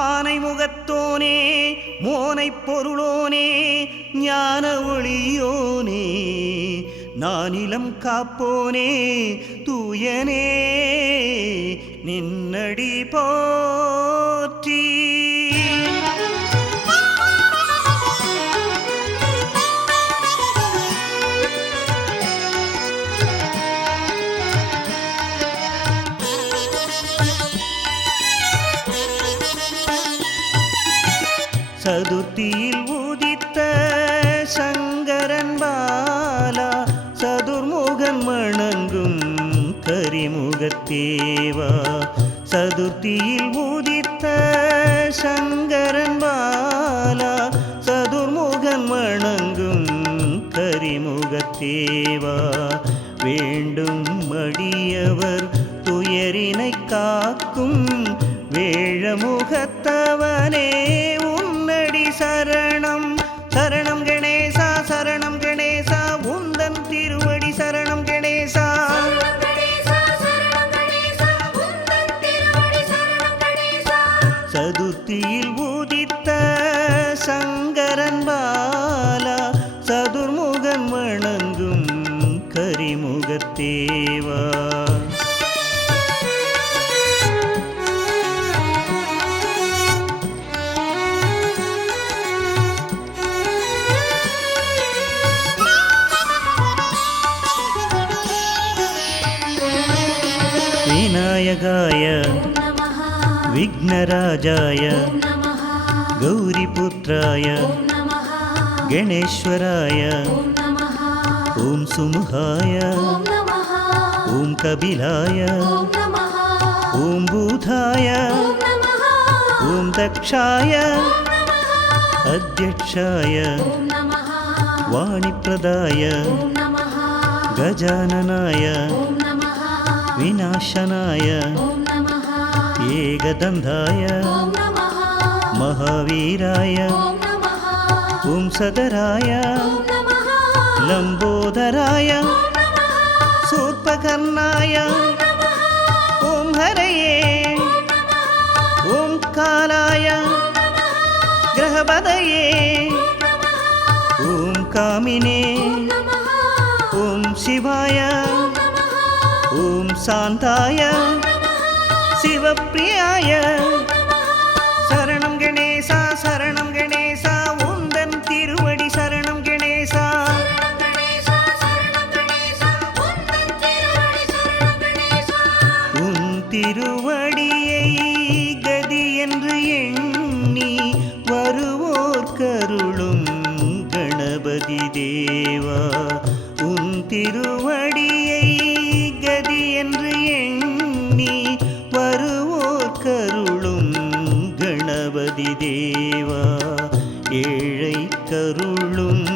ஆனை முகத்தோனே மோனை பொருளோனே ஞான ஒளியோனே நானிலம் காப்போனே தூயனே நின்னடி போற்றி. சதுர்த்தியில் உதித்த சங்கரன் பாலா சதுர்முகன் வணங்கும் கரிமுகத்தேவா. சதுர்த்தியில் உதித்த சங்கரன் பாலா சதுர்முகன் வணங்கும் கரிமுகத்தேவா. வேண்டும் அடியவர் துயரினை காக்கும் வேழமுகத்தவனே உன்னடி சரணம். சரணம் கணேசா சரணம் கணேசா உந்தன் திருவடி சரணம் கணேசா. சதுர்த்தியில் உதித்த சங்கரன் பாலா சதுர்முகன் வணங்கும் கரிமுகத்தேவா. விநாயகாய விக்னராஜாய கௌரிபுத்ராய கணேஸ்வராய ஓம் சுமுகாய ஓம் கபிலாய ஓம் பூதாய ஓம் தக்ஷாய அத்யக்ஷாய வாணிப்ரதாய கஜானனாய विनाशनाय एकदन्धाय महावीराय ओं सदराय लंबोदराय शूर्पकर्णाय ओं हरये ओं कालाय ग्रहपदये ओं कामिने ओं शिवाय ओम शांताय शिवप्रियाय शरणं गणेशा शरणं गणेशा उन्दन तिरुवडी शरणं गणेशा. उन तिरुवडियै गதி என்று எண்ணி வருவோர் கருளும் கணபதி தேவா. உன் திருவடியை கதி என்று எண்ணி வருவோர் கருளும் கணபதி தேவா. ஏழை கருளும்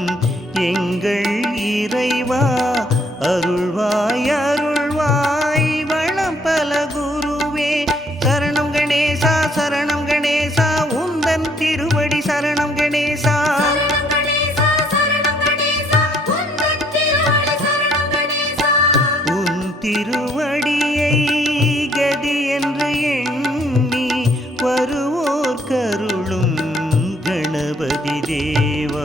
எங்கள் இறைவா அருள்வாய் அருள்வாய் வளம் பல குருவே. சரணம் கணேசா சரணம் கணேசா உந்தன் திருவடி சரணம் கணேசா. திருவடியை கதி என்று எண்ணி வருவோர் கருளும் கணபதி தேவா.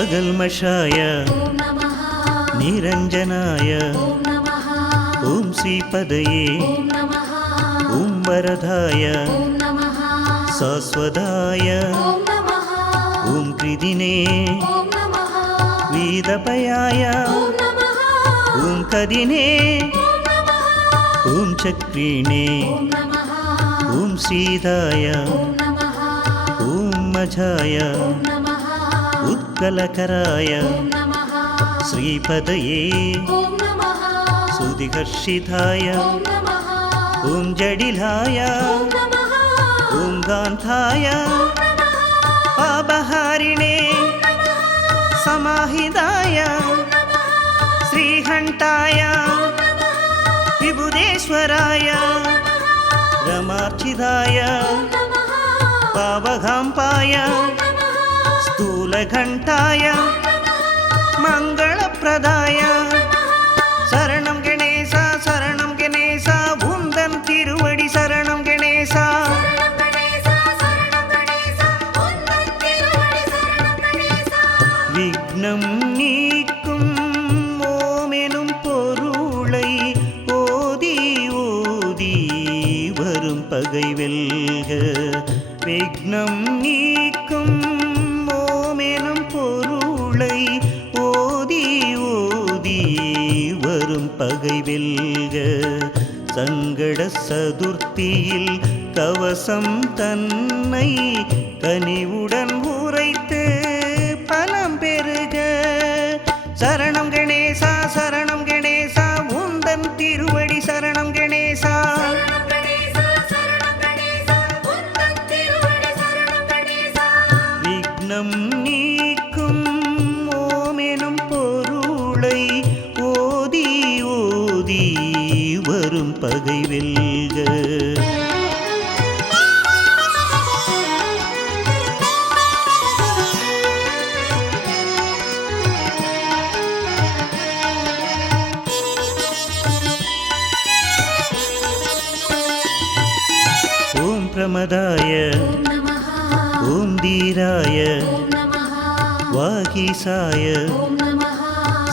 अगल्मषाय निरंजनाय ओम श्रीपदये ओम वरदाय शाश्वताय ओम कृदिने वीदपयाय ओम कदिने ओम चक्रिणे ओम श्रीदाय ओम मझाय उत्कलकराय श्रीपदये सुदिहर्षिताय ओम जडिलाय ओम गान्धाय पापहारिणे समाहिताय श्रीहंताय विबुधेश्वराय रमार्चिताय पावघाम्पाय स्थूलघण्टाय मङ्गलप्रदाय शरणं गणेशा शरणं गणेशा उन्दन् तिरुवडि शरणं गणेशा विघ्नं नीक्कुम ओमेनुम पोरुळै ओदी ओदी वरुम पगै वेल्ग विघ्नं नीक्कुम ओमेनुम पोरुळै ओदी ओदी वरुम पगै वेल्ग சங்கட சதுர்த்தியில் கவசம் தன்னை கனிவுடன் உரைத்து பலம் பெருக சரணம் கணேசா சரணம் கணேசா உந்தன் திருவடி சரணம் கணேசா விக்னம் நீக்கும் ஓமெனும் பொருளை ஓதி ஓதி வரும் பகை வெல்க ஓம் பிரமதாய ஓம் தீராய வாகீசாய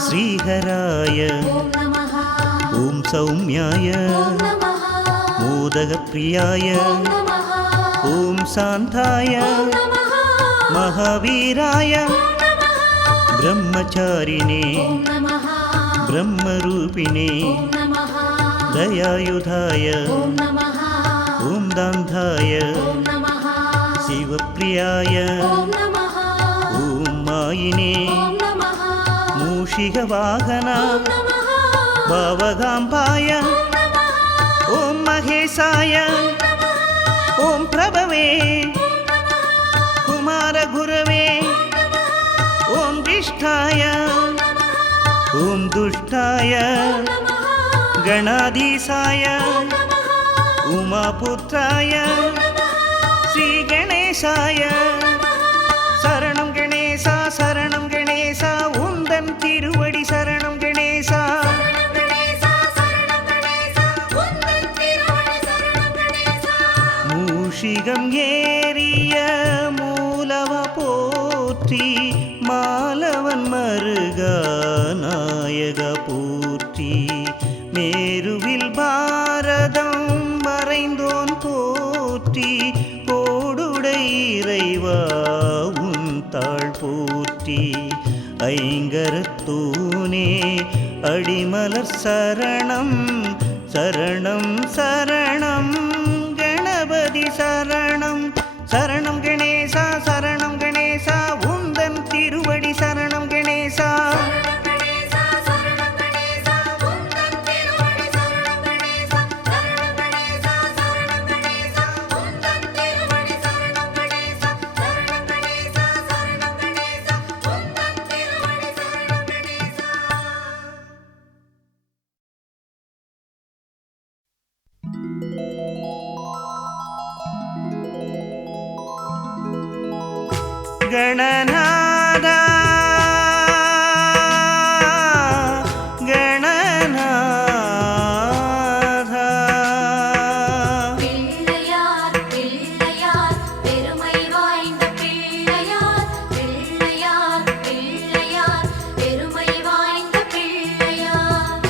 ஸ்ரீஹராய ஓம் சௌமியாய மோதகப்பிரியாய ஓம் சாந்தாய महावीराय ब्रह्मचारिणे ब्रह्मरूपिणे दयायुधाय ओम दान्धाय शिवप्रियाय ओम मायिने मूषिकवाहना भावगाम्पाय ओम महेशाय ओम प्रभवे कुमार गुरवे ओम विष्ठाय ओम दुष्टाय गणाधीशाय उमापुत्राय श्री गणेशाय शरणं गणेशा शरणं गणेशा उन्दन तिरुवडि शरणं गणेशा मूषिकं ஏறிய மூலவ போற்றி மாலவன் மருகா நாயக போற்றி மேருவில் பாரதம் மறைந்தோன் போற்றி கோடுடை இறைவா உன் தாழ் போற்றி ஐங்கரத்தூனே அடிமலர் சரணம் சரணம் சரணம் கணபதி சரணம் சரணம் கணேசா சரணம் கணேசா உந்தன் திருவடி சரணம் கணேசா गणनादा गणनादा பிள்ளையார் பிள்ளையார் பெருமை வாய்ந்த பிள்ளையார் பிள்ளையார் பிள்ளையார் பெருமை வாய்ந்த பிள்ளையார்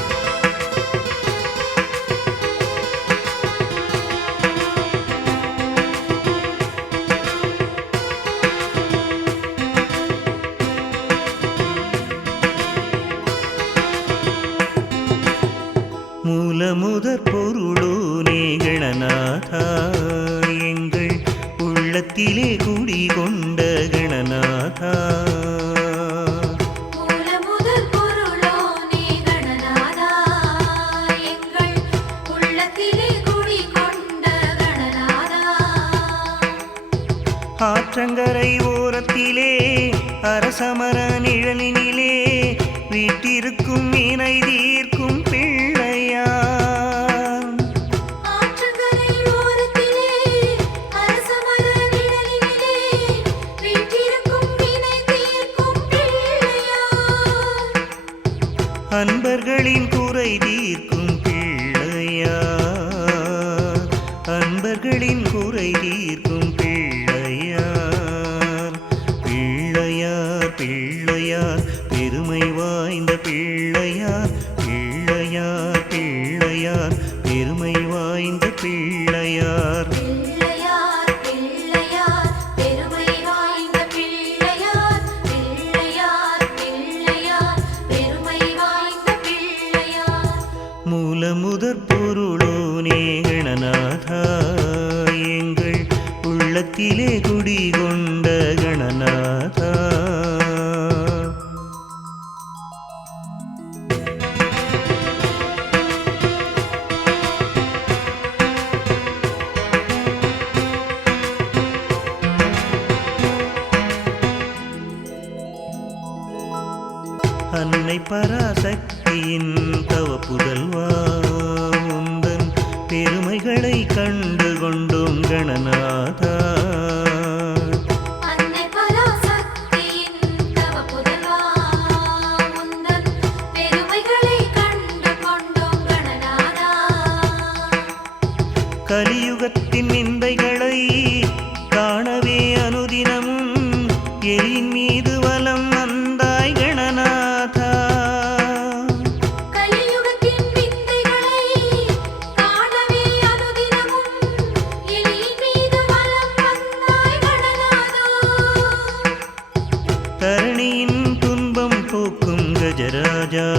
மூலமுதற் பொருளோனே கணநாதா எங்கள் உள்ளத்திலே குடிகொண்ட கணநாதா மூலமுதற் பொருளோனே கணநாதா எங்கள் உள்ளத்திலே குடிகொண்ட கணநாதா ஆற்றங்கரை ஓரத்திலே அரசமர நிழலினிலே வீட்டிருக்கும் வினை தீர்க்கும் பிள்ளையார் ஆற்றங்கரை ஓர அன்பர்களின் குறை தீர்க்கும் பிள்ளையார், அன்பர்களின் குறை தீர்க்கும் பிள்ளையார். பிள்ளையார் பிள்ளையார் பெருமை வாய்ந்த பிள்ளையார், பிள்ளையார் பிள்ளையார் பெருமை வாய்ந்த பிள்ளையார். பிள்ளையார் பிள்ளையார் பெருமை வாய்ந்த பிள்ளையார், பிள்ளையார் பிள்ளையார் பெருமை வாய்ந்த பிள்ளையார். மூல முதற் பொருளோனே கணநாதா, எங்கள் உள்ளத்திலே குடிகொண்ட கணநாதா. அன்னை பராசக்தியின் தவ புதல்வா, உந்தன் பெருமைகளை கண்டு கொண்டோம் கணநாதா. அன்னை பராசக்தியின் தவ புதல்வா, உந்தன் பெருமைகளை கண்டு கொண்டோம் கணநாதா. கலியுகத்தின் நிந்தைகளை காணவே அனுதினமும் எலின் மீது வலம் வந்தாய் கணநாதா. கலியுகத்தின் விந்தைகளை காணவே அனுதினமும் எலியின் மீது வலம் வந்தாய் கணநாதா. தரணியின் துன்பம் போக்கும் கஜராஜா,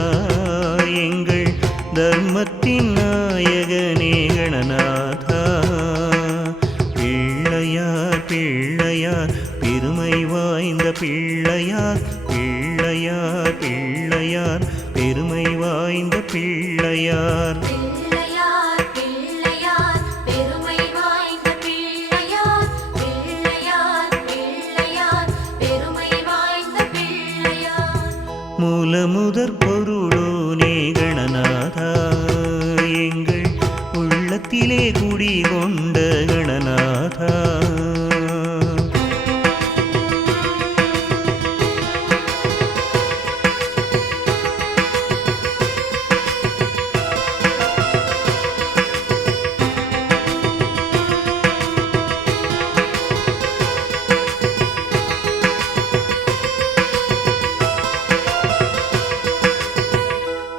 எங்கள் தர்மத்தின் நாயகனே கணநாதா. பிள்ளையார் பிள்ளையார் பெருமை வாய்ந்த பிள்ளையார், பிள்ளையார் பிள்ளையார் பெருமை வாய்ந்த பிள்ளையார். பிள்ளையார் பிள்ளையார் பெருமை வாய்ந்த பிள்ளையார், பிள்ளையார் பிள்ளையார் பெருமை வாய்ந்த பிள்ளையார். மூல முதற் பொருளோனே கணநாதா, எங்கள் உள்ளத்திலே குடிகொண்ட கணநாதா.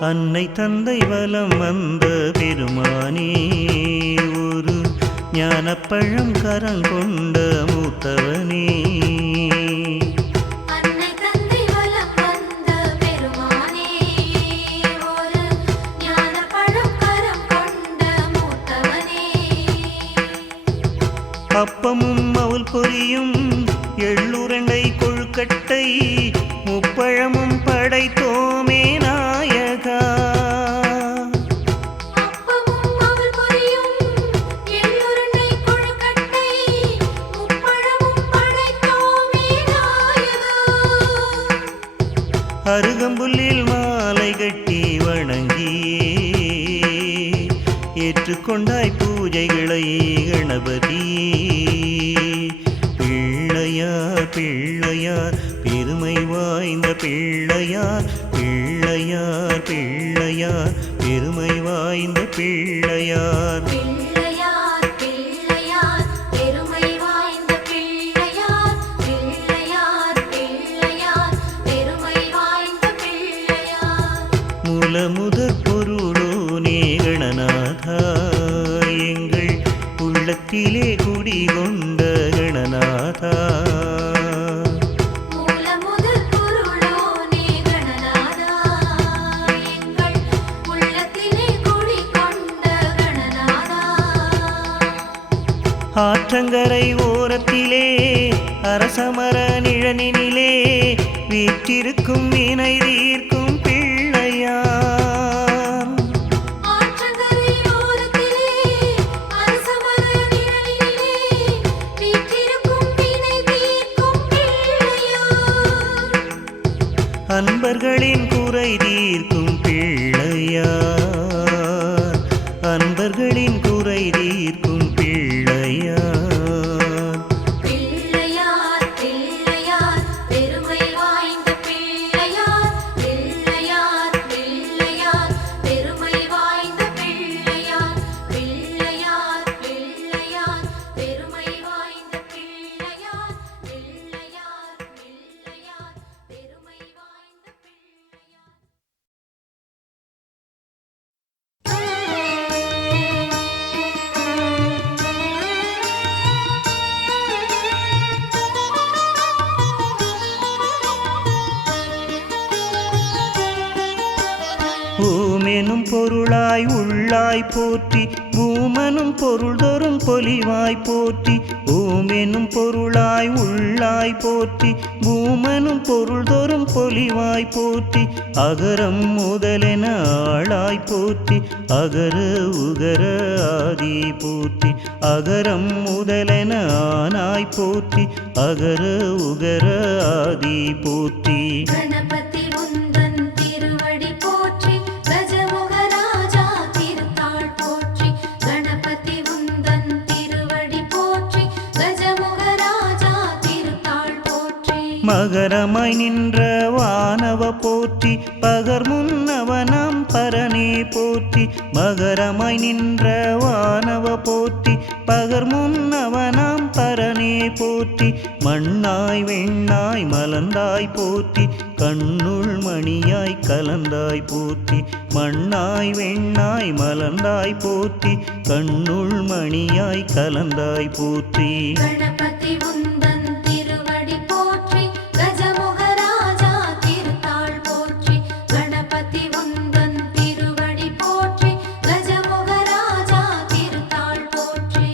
அன்னை தந்தை வலம் வந்த பெருமானே, ஒரு ஞானப்பழம் கரங்கொண்ட மூத்தவனே. அன்னை தந்தை வலம் வந்த பெருமானே, ஒரு ஞானப்பழம் கரம் கொண்ட மூத்தவனே. அப்பமும் அவள் பொரியும் எள்ளுருண்டை கொழுக்கட்டை முப்பழமும் படைத்தோமே நாயகா. அப்பமும் அவள் பொரியும் எள்ளுருண்டை கொழுக்கட்டை முப்பழமும் படைத்தோமே நாயகா. அருகம்புல்லில் மாலை கட்டி வணங்கியே ஏற்றுக்கொண்டாய் பூஜைகளை கணபதியே. பிள்ளையார் பிள்ளையார் பெருமை வாய்ந்த பிள்ளையார், பிள்ளையார் பிள்ளையார் பெருமை வாய்ந்த பிள்ளையார். பிள்ளையார் பிள்ளையார் பெருமை வாய்ந்த பிள்ளையார், பிள்ளையார் பிள்ளையார் பெருமை வாய்ந்த பிள்ளையார். மூல முதற் பொருளோனே கணநாதா, எங்கள் உள்ளத்திலே குடிகொண்ட கணநாதா. மூல முதற் பொருளோனே கணநாதா, எங்கள் உள்ளத்திலே குடிகொண்ட கணநாதா. ஆற்றங்கரை ஓரத்திலே அரசமர நிழனினிலே வீற்றிருக்கும் வினை தீர்க்கும் பிள்ளையார். ஆற்றங்கரை ஓரத்திலே அரசமர நிழலிலே வீற்றிருக்கும் வினை தீர்க்கும் பிள்ளையார். அன்பர்களின் குறை தீர்க்கும் பிள்ளையார், அன்பர்களின் குறை தீர்க்கும் பிள்ளையார். பிள்ளையார் பிள்ளையார் பெருமை வாய்ந்த பிள்ளையார், பிள்ளையார் பிள்ளையார் பொருளாய் உள்ளாய் போற்றி பூமனும் பொருள் தோறும் பொலிவாய் போற்றி ஓம் எனும் பொருளாய் உள்ளாய் போற்றி பூமனும் பொருள் தோறும் பொலிவாய் போற்றி அகரம் முதலென ஆளாய் போற்றி அகர உகர ஆதி போற்றி அகரம் முதலென ஆனாய் போற்றி அகர உகர ஆதி போற்றி கணபதி உந்தன் திருவடி போற்றி கஜமுகராஜா திருத்தாள் போற்றி கணபதி உந்தன் திருவடி போற்றி கஜமுகராஜா திருத்தாள் போற்றி மகரமாய் நின்ற வானவ போற்றி பகர் முன்னவனாம் பரனே போற்றி மகரமாய் நின்ற வானவ போற்றி பகர் முன்னவனாம் பரனே போற்றி மண்ணாய் வெண்ணாய் மலர்ந்தாய் போற்றி கண்ணுள் மணியாய் கலந்தாய் போற்றி மண்ணாய் வெண்ணாய் மலர்ந்தாய் போற்றி கண்ணுள் மணியாய் கலந்தாய் போற்றி கணபதி உந்தன் திருவடி போற்றி கஜமுகராஜா திருத்தாள் போற்றி கணபதி உந்தன் திருவடி போற்றி கஜமுகராஜா திருத்தாள் போற்றி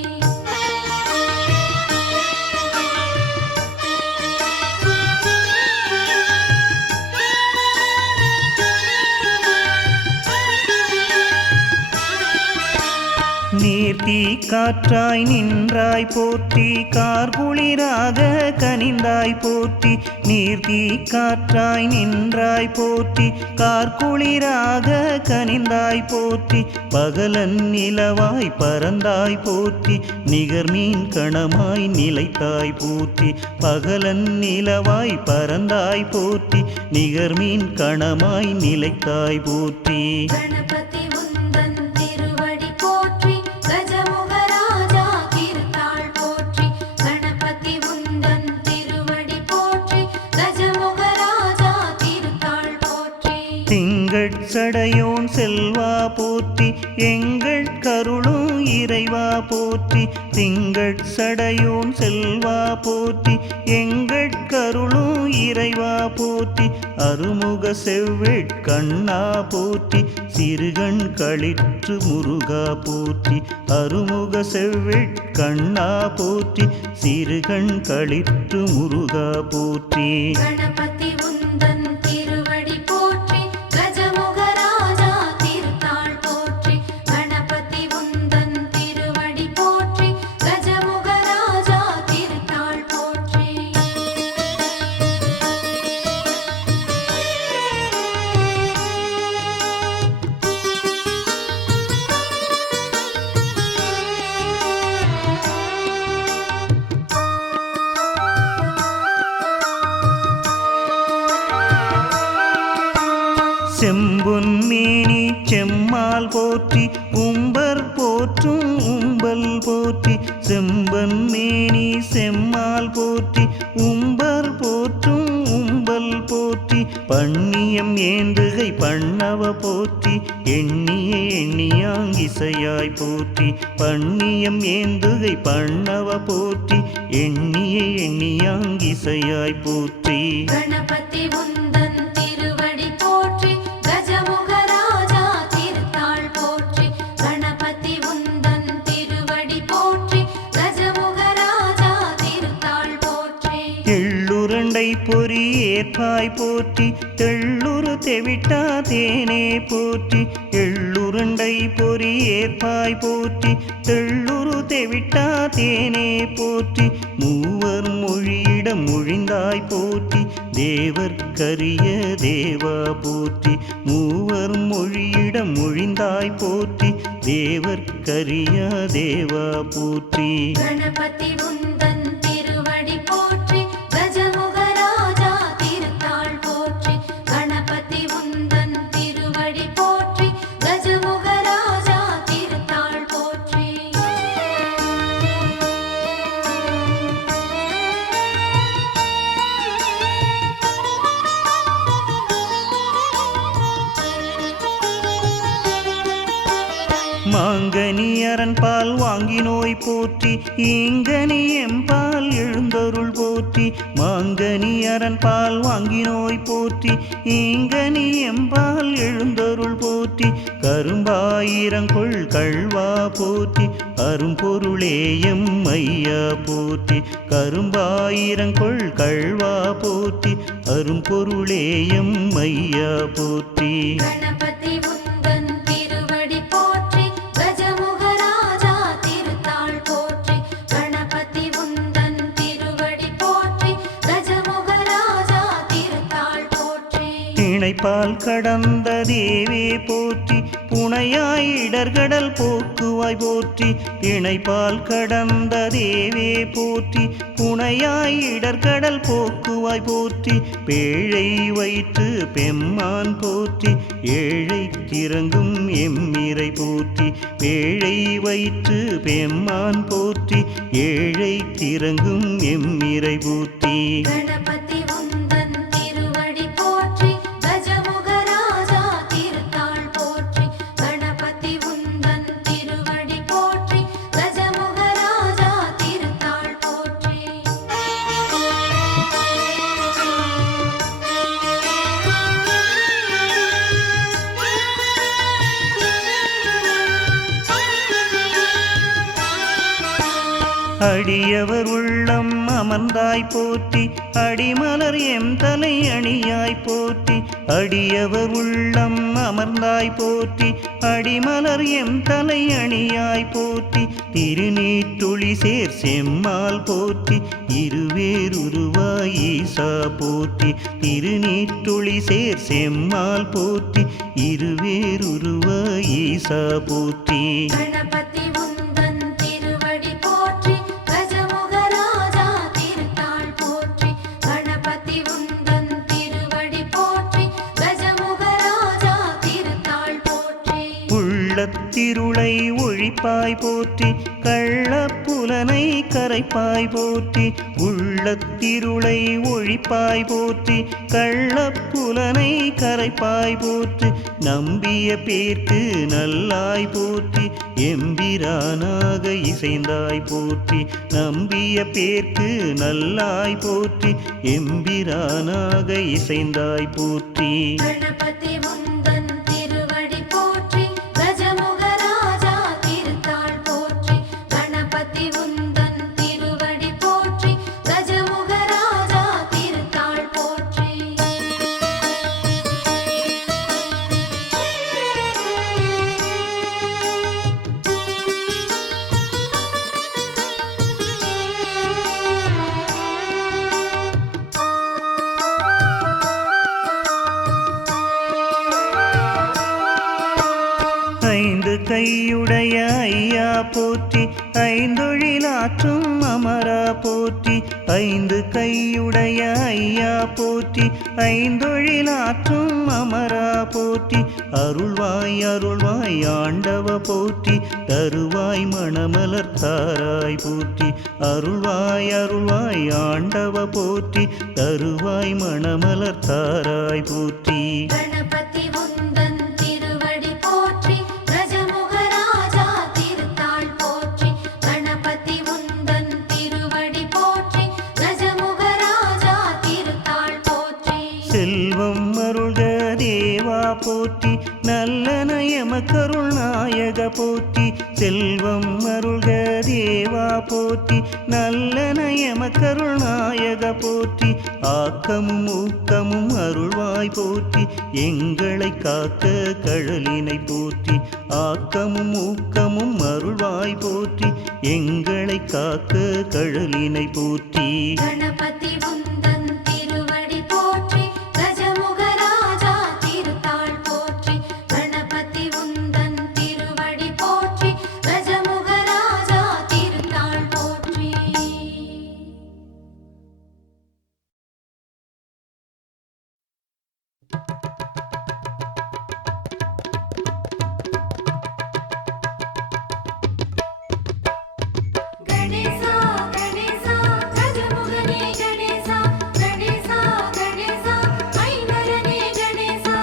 நீர்த்தி காற்றாய் நின்றாய் போற்றி கார்குளிராக கனிந்தாய் போற்றி நீர்த்தி காற்றாய் நின்றாய் போற்றி கார்குளிராக கனிந்தாய் போற்றி பகலன் நிலவாய் பறந்தாய் போற்றி நிகர்மீன் கணமாய் நிலைத்தாய் போற்றி பகலன் நிலவாய் பறந்தாய் போற்றி நிகர்மீன் கணமாய் நிலைத்தாய் போற்றி கணபதி உந்தன் திருவடி போற்றி கஜமுகராஜா திருத்தாள் போற்றி கணபதி உந்தன் திருவடி போற்றி கஜமுகராஜா திருத்தாள் போற்றி திங்கள் சடையோன் செல்வா போற்றி எங்கள் கருளும் இறைவா போற்றி திங்கள் சடையோன் செல்வா போற்றி எங்கள் கருளும் இறைவா போற்றி அருமுக செவ்வேட் கண்ணா போற்றி சிறுகண் களிற்று முருகா போற்றி அருமுக செவ்வேட் கண்ணா போற்றி சிறுகண் களிற்று முருகா போற்றி கணபதி உந்தன் திருவடி போற்றி கஜமுகராஜா திருத்தாள் போற்றி கணபதி உந்தன் திருவடி போற்றி கஜமுகராஜா திருத்தாள் போற்றி செம்பொன் மேனி செம்மால் போற்றி உம்பர் போற்றும் உம்பல் போற்றி செம்பன் மேனி செம்மால் போற்றி உம்பர் போற்றும் உம்பல் போற்றி பண்ணியம் ஏந்துகை பண்ணவ போற்றி எண்ணிய எண்ணியாங்கிசையாய் போற்றி பண்ணியம் ஏந்துகை பண்ணவ போற்றி எண்ணிய எண்ணியாங்கிசையாய் போற்றி கணபதி உந்தன் திருவடி போற்றி கஜமுகராஜா திருத்தாள் போற்றி கணபதி உந்தன் திருவடி போற்றி கஜமுகராஜா திருத்தாள் போற்றி எள்ளுருண்டை பொறி ஏற்பாய் போற்றி தெள்ளுரு தெவிட்டா தேனே போற்றி எள்ளுருண்டை பொறி ஏற்பாய் போற்றி தெள்ளுரு தெவிட்டா தேனே போற்றி மூவர் மொழியிடம் மொழிந்தாய் போற்றி தேவர்க்கரிய தேவா போற்றி மூவர் மொழியிடம் மொழிந்தாய் போற்றி தேவர்க்கரிய தேவா போற்றி கணபதி உந்தன் திருவடி போற்றி கஜமுகராஜா திருத்தாள் போற்றி கணபதி உந்தன் திருவடி போற்றி கஜமுகராஜா திருத்தாள் போற்றி மாங்கனியர அரண்பால் வாங்கி நோய் போற்றி ஈங்கனி எம்பால் எழுந்தருள் போற்றி மாங்கனி அரண்பால் வாங்கி நோய் போற்றி ஈங்கனி எம்பால் எழுந்தருள் போற்றி கரும்பாயிரங்கொள் கள்வா போற்றி அரும்பொருளேயம் ஐயா போற்றி கரும்பாயிரங்கொள் கள்வா போற்றி அரும்பொருளேயம் ஐயா போற்றி கணபதி உந்தன் திருவடி போற்றி கஜமுகராஜா திருத்தாள் போற்றி கணபதி உந்தன் திருவடி போற்றி கஜமுகராஜா திருத்தாள் போற்றி இணைப்பால் கடந்த தேவே போற்றி புனையாய் இடர்கடல் போக்குவாய் போற்றி இணைப்பால் கடந்த தேவே போற்றி புனையாய் இடர்கடல் போக்குவாய் போற்றி பேழை வயிற்று பெம்மான் போற்றி ஏழை கிறங்கும் எம்மிரை போற்றி பேழை வயிற்று பெம்மான் போற்றி ஏழை கிறங்கும் எம்மிரை போற்றி கணபதி உந்தன் திருவடி போற்றி கஜமுகராஜா திருத்தாள் போற்றி கணபதி உந்தன் திருவடி போற்றி கஜமுகராஜா திருத்தாள் போற்றி அடியவர் உள்ளம் அமர்ந்தாய் போற்றி அடிமலர் எம் தலை அணியாய் போற்றி அடியவர் உள்ளம் அமர்ந்தாய் போற்றி அடிமலர் எம் தலை அணியாய் போற்றி திருநீற்றுளி சேர் செம்மால் போற்றி இருவேருருவாய் ஈசா போற்றி திருநீற்றுளி சேர் செம்மால் போற்றி இருவேருருவாய் ஈசா போற்றி கணபதி உந்தன் திருவடி போற்றி கஜமுகராஜா திருத்தாள் போற்றி கணபதி உந்தன் திருவடி போற்றி கஜமுகராஜா திருத்தாள் போற்றி உள்ளத்திருளை ஒழிப்பாய் போற்றி கள்ளப்புலனை கரைப்பாய் போற்றி உள்ளத்திருளை ஒழிப்பாய் போற்றி கள்ளப்புலனை கரைப்பாய் போற்றி நம்பிய பேர்க்கு நல்லாய் போற்றி எம்பிரானாக இசைந்தாய் போற்றி நம்பிய பேர்க்கு நல்லாய் போற்றி எம்பிரானாக இசைந்தாய் போற்றி கணபதி உந்தன் திருவடி போற்றி கஜமுகராஜா திருத்தாள் போற்றி கணபதி உந்தன் திருவடி போற்றி கஜமுகராஜா திருத்தாள் போற்றி ஐந்து கையுடைய ஐயா போற்றி ஐந்தொழிலாற்றும் அமரா போற்றி ஐந்து கையுடைய ஐயா போற்றி ஐந்தொழிலாற்றும் அமரா போற்றி அருள்வாய் அருள்வாய் ஆண்டவ போற்றி தருவாய் மணமலர் தாராய் போற்றி அருள்வாய் அருள்வாய் ஆண்டவ போற்றி தருவாய் மணமலர் தாராய் போற்றி கணபதி உந்தன் திருவடி போற்றி கஜமுகராஜா திருத்தாள் போற்றி கணபதி உந்தன் திருவடி போற்றி கஜமுகராஜா திருத்தாள் போற்றி செல்வம் அருள்க தேவா போற்றி நல்லன எமக்கருள் நாயக போற்றி செல்வம் அருள்க தேவா போற்றி நல்லன எமக்கருள் நாயக போற்றி ஆக்கமும் ஊக்கமும் அருள்வாய் போற்றி எங்களை காக்க கழலினை போற்றி ஆக்கமும் ஊக்கமும் அருள்வாய் போற்றி எங்களை காக்க கழலினை போற்றி கணபதி உந்தன் திருவடி போற்றி கஜமுகராஜா திருத்தாள் போற்றி கணபதி உந்தன் திருவடி போற்றி கஜமுகராஜா திருத்தாள் போற்றி கணேசா கணேசா கஜமுகனே கணேசா கணேசா கணேசா ஐவரனே கணேசா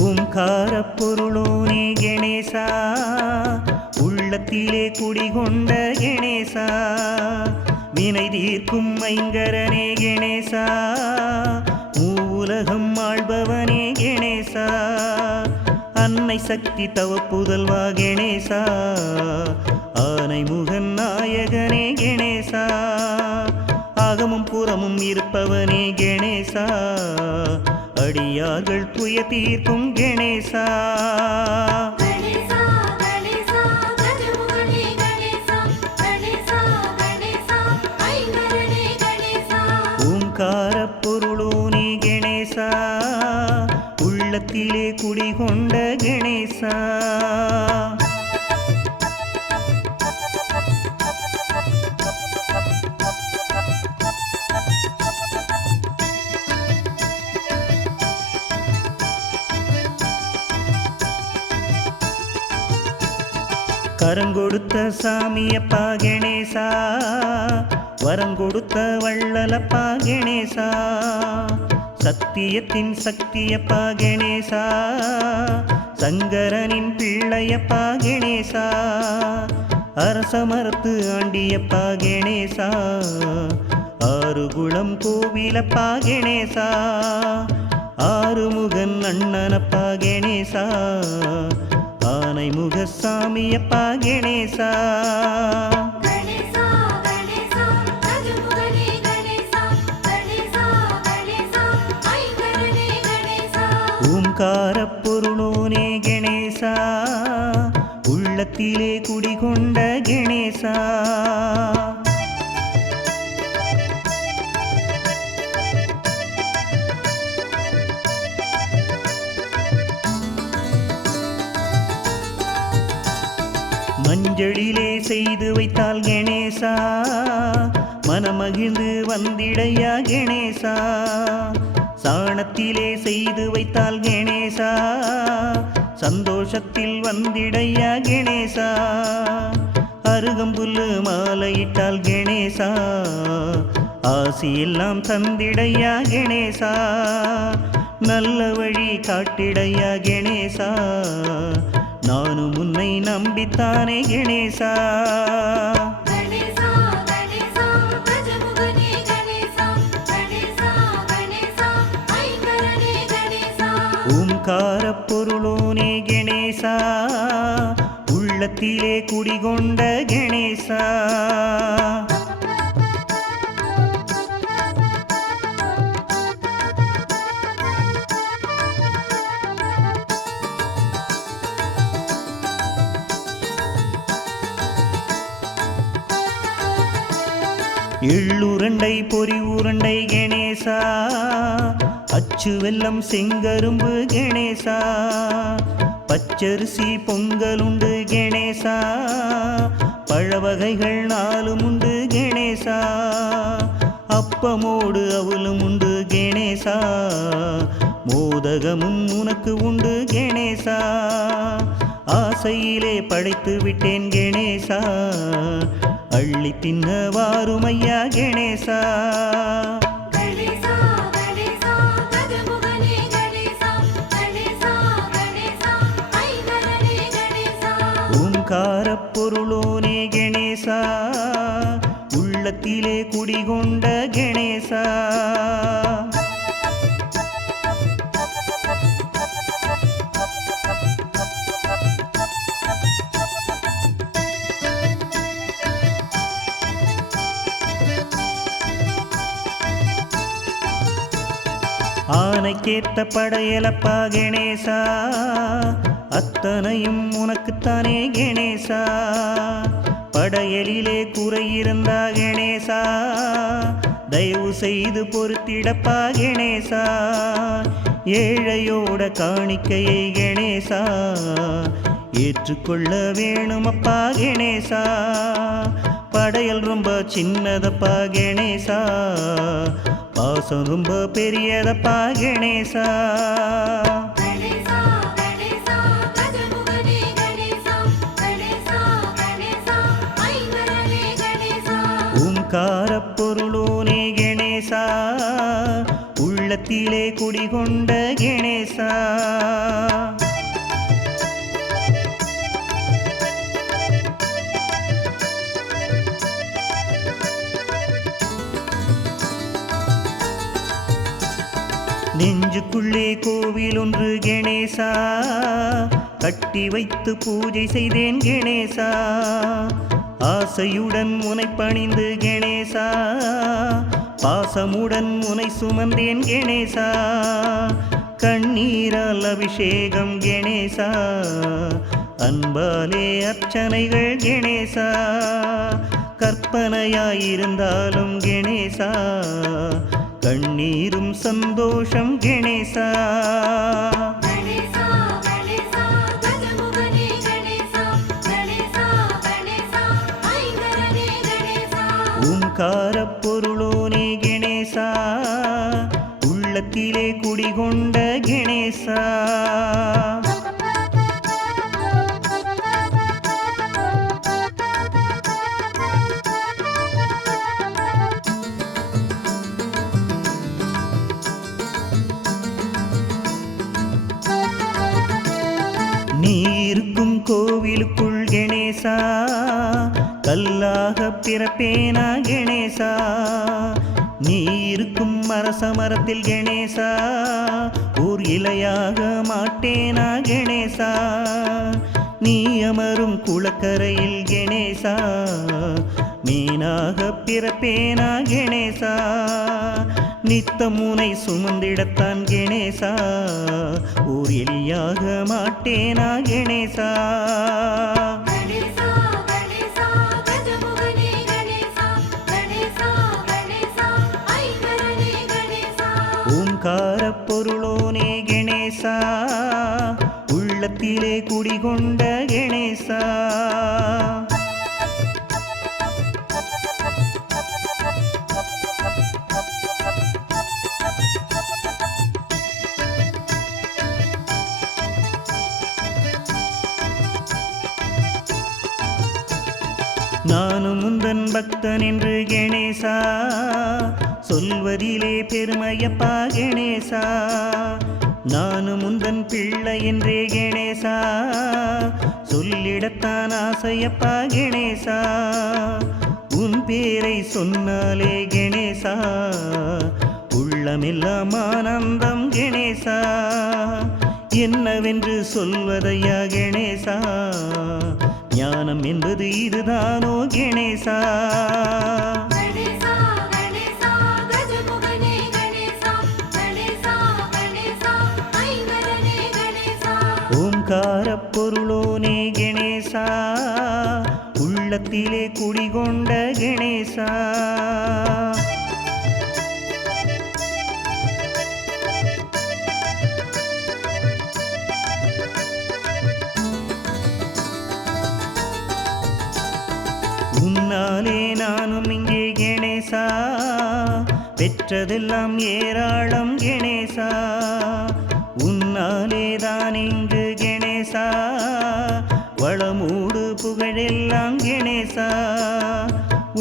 ஓம்காரப் பொருளோனே கணேசா, உள்ளத்திலே குடிகொண்ட கணேசா, வினை தீர்க்கும் ஐங்கரனே கணேசா, மூவுலகம் ஆள்பவனே கணேசா, அன்னை சக்தி தவ புதல்வா கணேசா, ஆனை முகன் நாயகனே கணேசா, அகமும் புறமும் இருப்பவனே கணேசா, அடியார்கள் துய தீர்க்கும் கணேசா. கணேசா கணேசா கஜமுகனே கணேசா, கணேசா கணேசா ஐங்கரனே கணேசா. ஓம்காரப் பொருளோனே கணேசா, உள்ளத்திலே குடிகொண்ட கணேசா. கரங்கொடுத்த சாமியப்பா கணேசா, வரங்கொடுத்த வள்ளலப்பா கணேசா, சத்தியத்தின் சக்தியப்பா கணேசா, சங்கரனின் பிள்ளையப்பா கணேசா, அரசமரத்து ஆண்டியப்பா கணேசா, ஆறுகுளம் கோவிலப்பா கணேசா, ஆறுமுகன் அண்ணனப்பா கணேசா, ஆனை முகசாமியப்பா கணேசா. கணேசா கணேசா கஜமுகனே கணேசா, கணேசா கணேசா ஐங்கரனே கணேசா. ஓம்காரப் பொருளோனே கணேசா, உள்ளத்திலே குடிகொண்ட கணேசா. மஞ்சளிலே செய்து வைத்தால் கணேசா, மனமகிழ்ந்து வந்திடையா கணேசா, சாணத்திலே செய்து வைத்தால் கணேசா, சந்தோஷத்தில் வந்திடையா கணேசா, அருகம்புல்லு மாலையிட்டால் கணேசா, ஆசியெல்லாம் தந்திடையா கணேசா, நல்ல வழி காட்டிடையா கணேசா, நானும் உன்னை நம்பித்தானே கணேசா. கணேசா கணேசா கஜமுகனே கணேசா, கணேசா கணேசா ஐங்கரனே கணேசா. ஓம்காரப் பொருளோனே கணேசா, உள்ளத்திலே குடிகொண்ட கணேசா. எள்ளுருண்டை பொறி உருண்டை கணேசா, அச்சு வெல்லம் செங்கரும்பு கணேசா, பச்சரிசி பொங்கலுண்டு கணேசா, பழவகைகள் 4 உண்டு கணேசா, அப்பமோடு அவலும் உண்டு கணேசா, மோதகமும் உனக்கு உண்டு கணேசா, ஆசையிலே படைத்து விட்டேன் கணேசா, அள்ளி தின்ன வாருமையா கணேசா. கணேசா கணேசா கஜமுகனே கணேசா, கணேசா கணேசா ஐங்கரனே கணேசா. ஓம்காரப் பொருளோனே கணேசா, உள்ளத்திலே குடிகொண்ட கணேசா. ஆனைக்கேத்த படையலப்பா கணேசா, அத்தனையும் உனக்குத்தானே கணேசா, படையலிலே குறை இருந்தா கணேசா, தயவு செய்து பொறுத்திடப்பா கணேசா, ஏழையோட காணிக்கையை கணேசா, ஏற்றுக்கொள்ள வேணுமப்பா கணேசா, படையல் ரொம்ப சின்னதப்பா கணேசா, பாசம் ரொம்ப பெரியதப்பா கணேசா. கணேசா கணேசா கஜமுகனே கணேசா, கணேசா கணேசா ஐங்கரனே கணேசா. ஓம்காரப் பொருளோனே கணேசா, உள்ள உள்ளத்திலே குடிகொண்ட கணேசா நெஞ்சுக்குள்ளே கோவில் ஒன்று கணேசா கட்டி வைத்து பூஜை செய்தேன் கணேசா ஆசையுடன் உனை பணிந்து கணேசா பாசமுடன் உனை சுமந்தேன் கணேசா கண்ணீரால் அபிஷேகம் கணேசா அன்பாலே அர்ச்சனைகள் கணேசா கற்பனையாயிருந்தாலும் கணேசா கண்ணீரும் சந்தோஷம் கணேசா கணேசா கணேசா கஜமுகனே கணேசா கணேசா கணேசா ஐங்கரனே கணேசா ஓம்காரப் பொருளோனே கணேசா உள்ளத்திலே குடிகொண்ட கணேசா நீ இருக்கும் கோவிலுக்குள் கணேசா கல்லாக பிறப்பேனா கணேசா நீ இருக்கும் அரச மரத்தில் கணேசா ஓர் இலையாக மாட்டேனா கணேசா நீ அமரும் குளக்கரையில் கணேசா மீனாக பிறப்பேனா கணேசா நித்தம் உனை சுமந்திடத்தான் கணேசா ஓர் எலியாக மாட்டேனா கணேசா கணேசா கணேசா கஜமுகனே கணேசா கணேசா கணேசா ஐங்கரனே கணேசா ஓம்காரப் பொருளோனே கணேசா உள்ளத்திலே குடிகொண்ட கணேசா நானும் முந்தன் பக்தன் என்று கணேசா சொல்வதிலே பெருமையப்பா கணேசா நானும் முந்தன் பிள்ளை என்றே கணேசா சொல்லிடத்தான் ஆசையப்பா கணேசா உன் பேரை சொன்னாலே கணேசா உள்ளமெல்லாம் ஆனந்தம் கணேசா என்னவென்று சொல்வதையா கணேசா ஞானம் என்பது இதுதானோ கணேசா கணேசா கணேசா கஜமுகனே கணேசா கணேசா கணேசா ஐங்கரனே கணேசா ஓம்காரப் பொருளோனே கணேசா உள்ளத்திலே குடிகொண்ட கணேசா உன்னாலே நானும் இங்கே கணேசா பெற்றதெல்லாம் ஏராளம் கணேசா உன்னாலே தான் இங்கு கணேசா வளமூடு புகழெல்லாம் கணேசா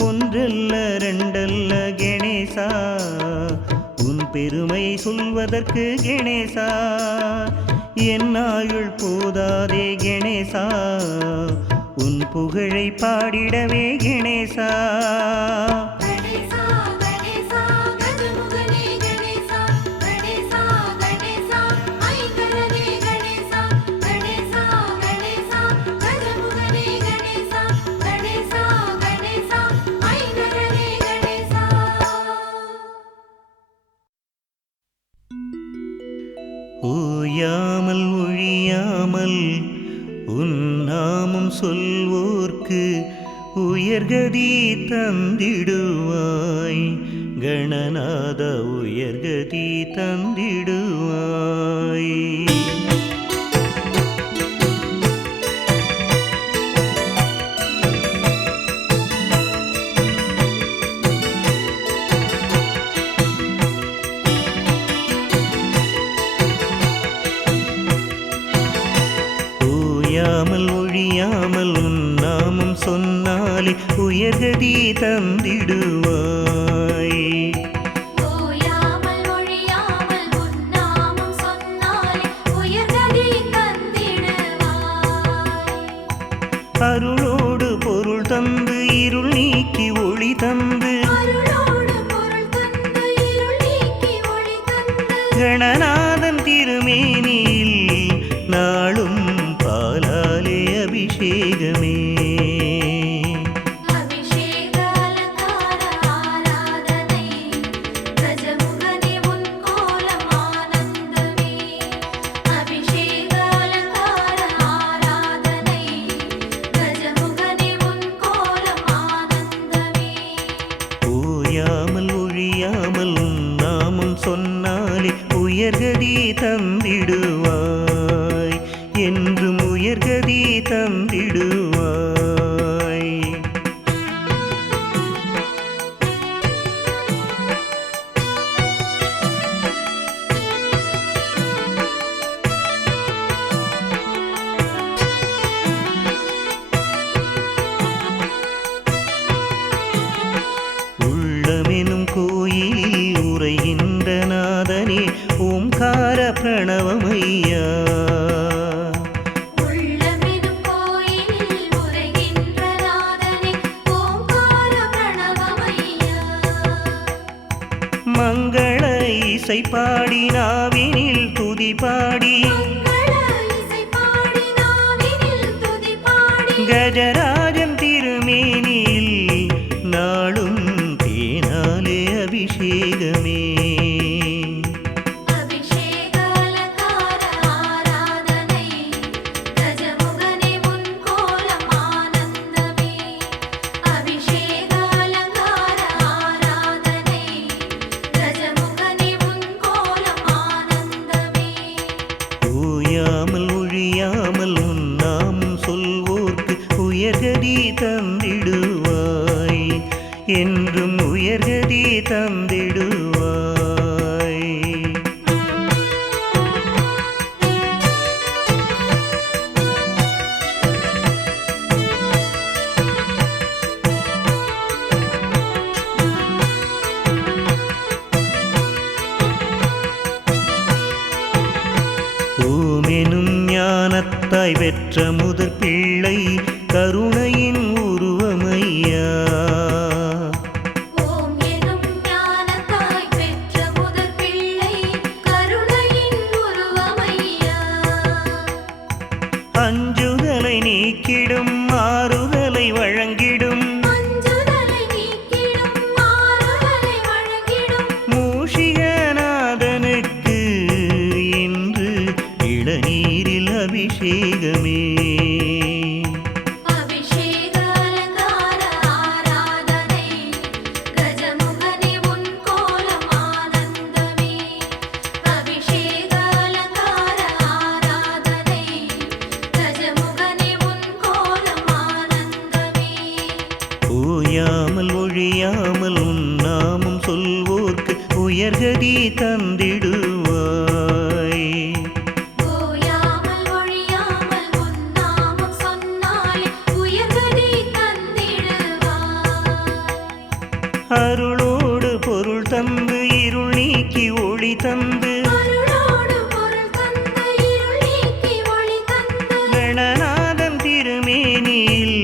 ஒன்றல்ல ரெண்டல்ல கணேசா உன் பெருமை சொல்வதற்கு கணேசா என் ஆயுள் போதாதே கணேசா உன் புகழை பாடிடவே கணேசா கணேசா கணேசா கஜமுகனே கணேசா கணேசா கணேசா ஐங்கரனே கணேசா கணேசா கணேசா கஜமுகனே கணேசா கணேசா கணேசா ஐங்கரனே கணேசா ஓயாமல் ஒழியாமல் உன் நாமம் சொல்வோர்க்கு உயர்கதி தந்திடுவாய் கணநாத உயர்கதி தந்திடுவாய் ஓயாமல் ஒழியாமல் உன் நாமம் சொன்னாலே உயர்கதி தந்திடுவாய் ஓயாமல் ஒழியாமல் உயர்கதி தந்திடுவாய், என்றும் உயர்கதி தந்திடுவாய். உள்ளமெனும் கோயிலில் உரைகின்ற நாதனே ஓம்கார பிரணவமையா. உள்ளமெனும் கோயிலில் உரைகின்ற நாதனே ஓம்கார பிரணவமையா. மங்கள இசை பாடி நாவினில் துதி பாடி, மங்கள இசை பாடி நாவினில் துதி பாடி, கஜராஜன் திருமேனியில் நாளும் தேனாலே அபிஷேகமே. அபிஷேக அலங்கார ஆராதனை, கஜமுகனே உன் கோலம் ஆனந்தமே. அபிஷேக அலங்கார ஆராதனை, கஜமுகனே உன் கோலம் ஆனந்தமே. ஓயாமல் ஒழியாமல் உன் நாமம் சொல்வோர்க்கு உயர்கதி தந்திடுவாய், என்றும் உயர்கதி தந்திடுவாய். ஓமெனும் ஞானத்தாய் பெற்ற முதற் பிள்ளை கருணையின் உருவமையா. ஓம் எனும் ஞானத்தாய் பெற்ற முதற் பிள்ளை கருணையின் உருவமையா. அஞ்சுதலை நீக்கிடும் ஆறுதலை வழங்கிடும், அஞ்சுதலை நீக்கிடும் ஆறுதலை வழங்கிடும், மூஷிகநாதனுக்கு இன்று இளநீரில் அபிஷேகமே. அபிஷேக அலங்கார ஆராதனை, கஜமுகனே உன் கோலம் ஆனந்தமே. அபிஷேக அலங்கார ஆராதனை, கஜமுகனே உன் கோலம் ஆனந்தமே. ஓயாமல் ஒழியாமல் உன் நாமம் சொல்வோர்க்கு உயர்கதி தந்திடுவாய். ஓயாமல் ஒழியாமல் உன் நாமம் சொன்னாலே உயர்கதி தந்திடுவாய். அருளோடு பொருள் தந்து இருள் நீக்கி ஒளி தந்து, அருளோடு பொருள் தந்து இருள் நீக்கி ஒளி தந்து, கணநாதன் திருமேனியில்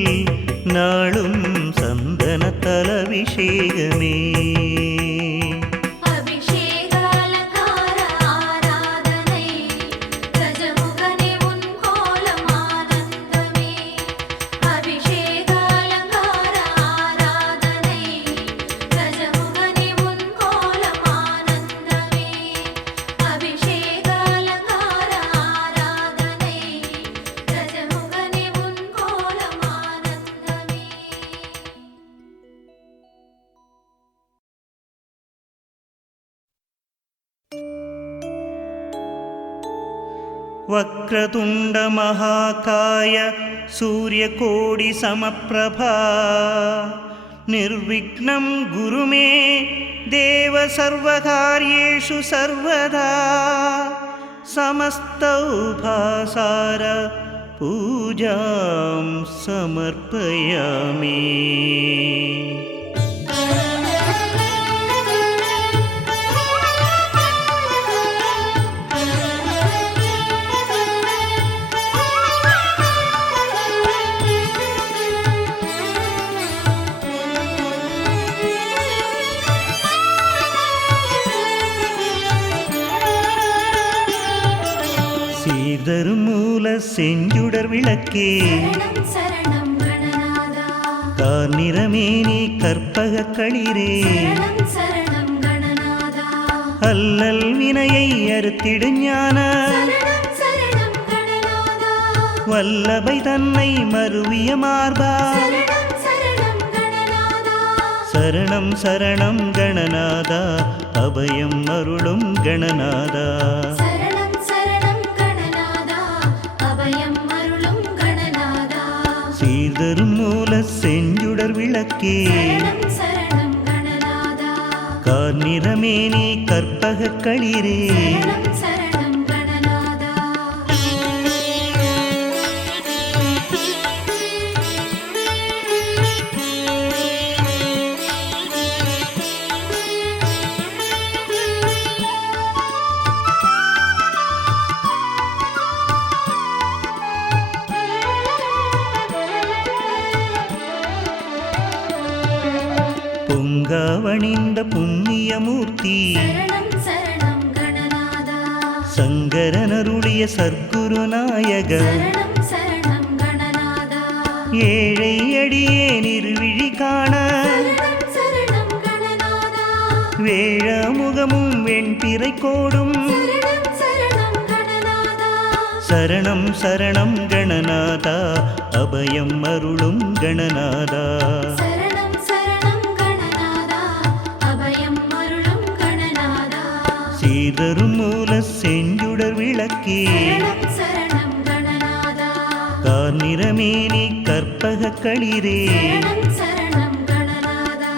நாளும் சந்தனத்தல் அபிஷேகமே. அபிஷேக அலங்கார ஆராதனை, கஜமுகனே உன் கோலம் ஆனந்தமே. அபிஷேக அலங்கார ஆராதனை, கஜமுகனே உன் கோலம் ஆனந்தமே. அபிஷேக அலங்கார ஆராதனை, கஜமுகனே உன் கோலம் ஆனந்தமே. वक्रतुण्ड महाकाय सूर्यकोटि समप्रभा, निर्विघ्नं गुरु मे देव सर्वकार्येषु सर्वदा. समस्तौपासार पूजां समर्पयामि. சீர்தரும் மூல செஞ்சுடர் விளக்கே, சரணம் சரணம் கணநாதா. கார்நிறமேனி கற்பக களிரே, சரணம் சரணம் கணநாதா. அல்லல் வினையை அறுத்திடு ஞான சரணம் சரணம் கணநாதா. வல்லபை தன்னை மருவிய மார்பா. சரணம் சரணம் கணநாதா. சரணம் சரணம் கணநாதா அபயம் அருளும் கணநாதா சரணம் சரணம் கணநாதா அபயம் அருளும் கணநாதா சீர்தரும் மூல செஞ்சுடர் விளக்கே சரணம் சரணம் கணநாதா கார்நிறமேனி கற்பக களிரே சரணம் சரணம் கணநாதா பொங்காவணிந்த புண்ணியமூர்த்தி சரணம் சரணம் கணநாதா சங்கரனருளிய சர்க்குருநாயக சரணம் சரணம் கணநாதா ஏழை அடியே நிர்விழி காண சரணம் சரணம் கணநாதா வேழ முகமும் வெண்பிறை கோடும் சரணம் சரணம் கணநாதா சரணம் சரணம் கணநாதா அபயம் அருளும் கணநாதா சரணம் சரணம் கணநாதா அபயம் அருளும் கணநாதா சீதரும் மூல செஞ்சுடர் விளக்கே சரணம் சரணம் கணநாதா கார்நிறமேனி கற்பக களிரே சரணம் சரணம் கணநாதா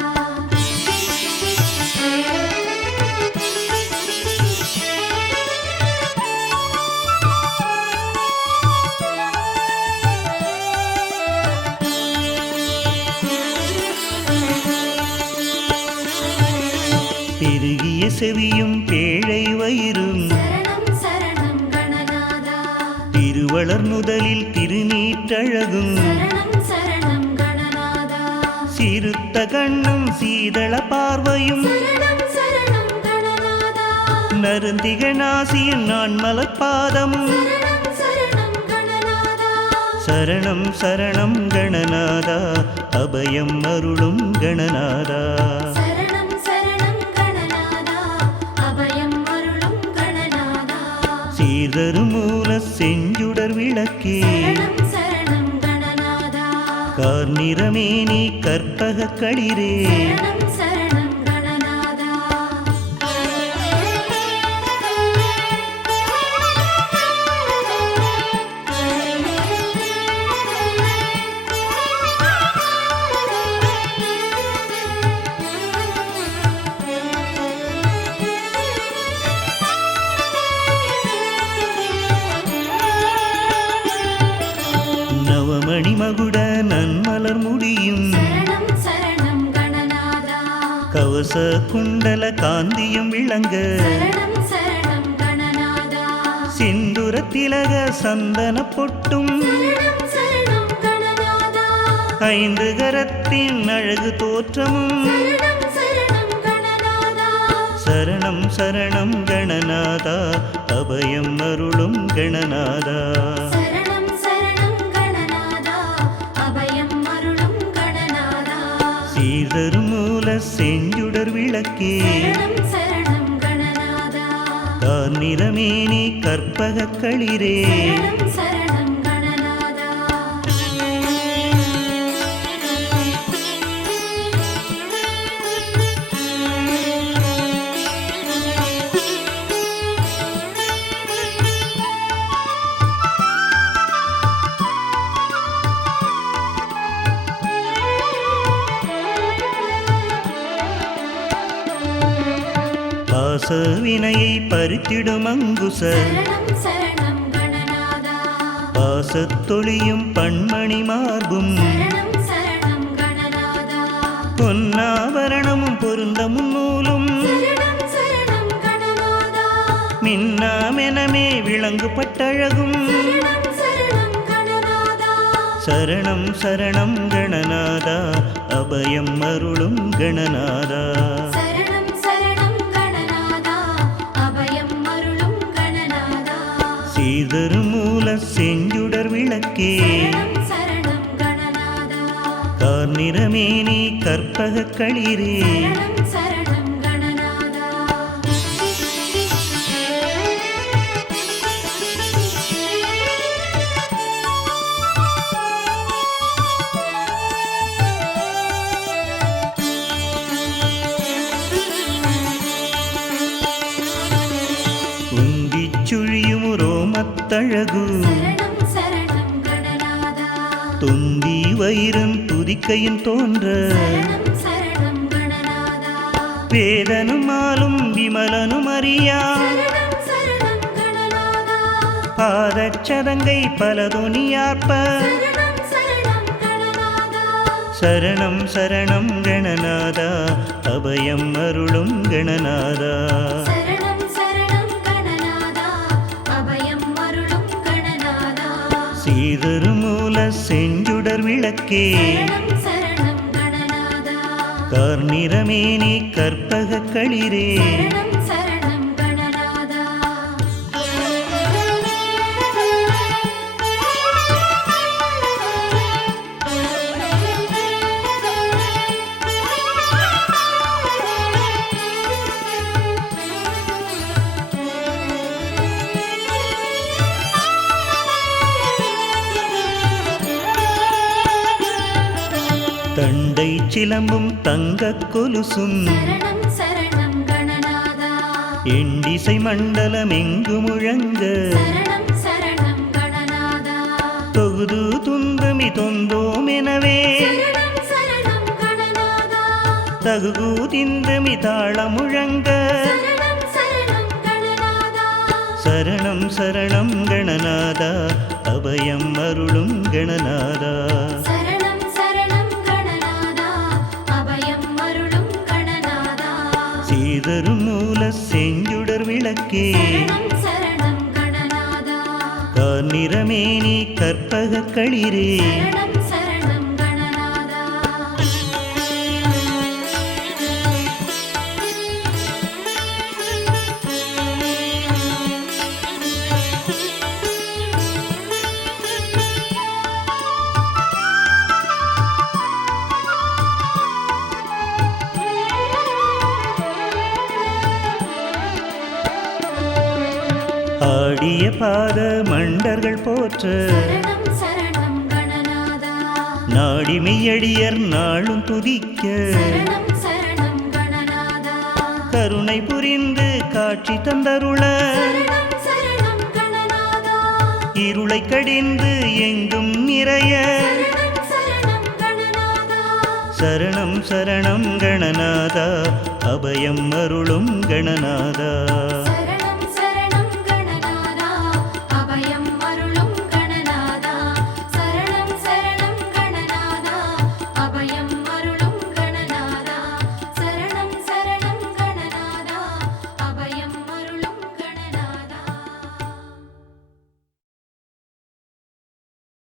பெருகிய செவியும் பேழை வயிறும் சரணம் சரணம் கணநாதா திருவளர் முதலில் திருநீற்றழகும் சரணம் சரணம் கணநாதா சிறுத்த கண்ணும் சீதள பார்வையும் சரணம் சரணம் கணநாதா நருந்திக நாசியின் நான் மலர்பாதமும் சரணம் சரணம் கணநாதா சரணம் சரணம் கணநாதா அபயம் அருளும் கணநாதா சரணம் சரணம் கணநாதா அபயம் அருளும் கணநாதா சீர்தரும் மூல செஞ்சுடர் விளக்கே சரணம் சரணம் கணநாதா கார்நிறமேனி கற்பக களிரே சரணம் சரணம் கணநாதா நவமணி மகுட நன்மலர் முடியும் சரணம் சரணம் கணநாதா கவச குண்டல காந்தியும் விளங்க சரணம் சரணம் கணநாதா சிந்துர திலக சந்தன பொட்டும் சரணம் சரணம் கணநாதா ஐந்து கரத்தின் அழகு தோற்றமும் சரணம் சரணம் கணநாதா சரணம் சரணம் கணநாதா அபயம் அருளும் கணநாதா சரணம் சரணம் கணநாதா அபயம் அருளும் கணநாதா சீர்தரும் மூல செஞ்சுடர் விளக்கே சரணம் சரணம் கணநாதா கார்நிறமேனி கற்பக களிரே சரணம் சரணம் கணநாதா பாச வினையை பறித்திடும் அங்குச சரணம் சரணம் கணநாதா பாசத்தொழியும் பண்மணி மார்பும் சரணம் சரணம் கணநாதா பொன்னாபரணமும் பொருந்தமும் நூலும் சரணம் சரணம் கணநாதா மின்னாமெனமே விளங்கு பட்டழகும் சரணம் சரணம் கணநாதா சரணம் சரணம் கணநாதா அபயம் அருளும் கணநாதா சரணம் சரணம் கணநாதா அபயம் அருளும் கணநாதா சீர்தரும் மூல செஞ்சுடர் விளக்கே சரணம் சரணம் கணநாதா கார்நிறமேனி கற்பக களிரே சரணம் சரணம் கணநாதா முத்தழகு சரணம் சரணம் கணநாதா தொந்தி வயிறும் துதிக்கையும் தோன்ற சரணம் சரணம் கணநாதா வேதனும் ஆளும் விமலனும் அறியா சரணம் சரணம் கணநாதா பாதச்சதங்கை பலதுனியார்ப்ப சரணம் சரணம் கணநாதா சரணம் சரணம் கணநாதா அபயம் அருளும் கணநாதா சரணம் சரணம் கணநாதா அபயம் அருளும் கணநாதா சீதருமூல செஞ்சுடர் விளக்கே சரணம் சரணம் கணநாதா கார்நிறமேனி கற்பக களிரே சரணம் சரணம் கணநாதா தண்டை சிலம்பும் தங்கக் கொலுசும் சரணம் சரணம் கணநாதா எண்டிசை மண்டலம் எங்கு முழங்க சரணம் சரணம் கணநாதா தொகுது துந்தமி தொந்தோம் எனவே சரணம் சரணம் கணநாதா தகுகு திந்தமி தாள முழங்க சரணம் சரணம் கணநாதா சரணம் சரணம் கணநாதா அபயம் அருளும் கணநாதா சரணம் சரணம் கணநாதா அபயம் அருளும் கணநாதா சீதரும் மூல செஞ்சுடர் விளக்கே சரணம் சரணம் கணநாதா கார்நிறமேனி கற்பக களிரே சரணம் சரணம் கணநாதா ஆடிய பாத மண்டர்கள் போற்ற சரணம் சரணம் கணநாதா நாடிமையடியர் நாளும் துதிக்க சரணம் சரணம் கணநாதா கருணை புரிந்து காட்சி தந்தருள சரணம் சரணம் கணநாதா இருளை கடிந்து எங்கும் நிறைய சரணம் சரணம் கணநாதா சரணம் சரணம் கணநாதா அபயம் அருளும் கணநாதா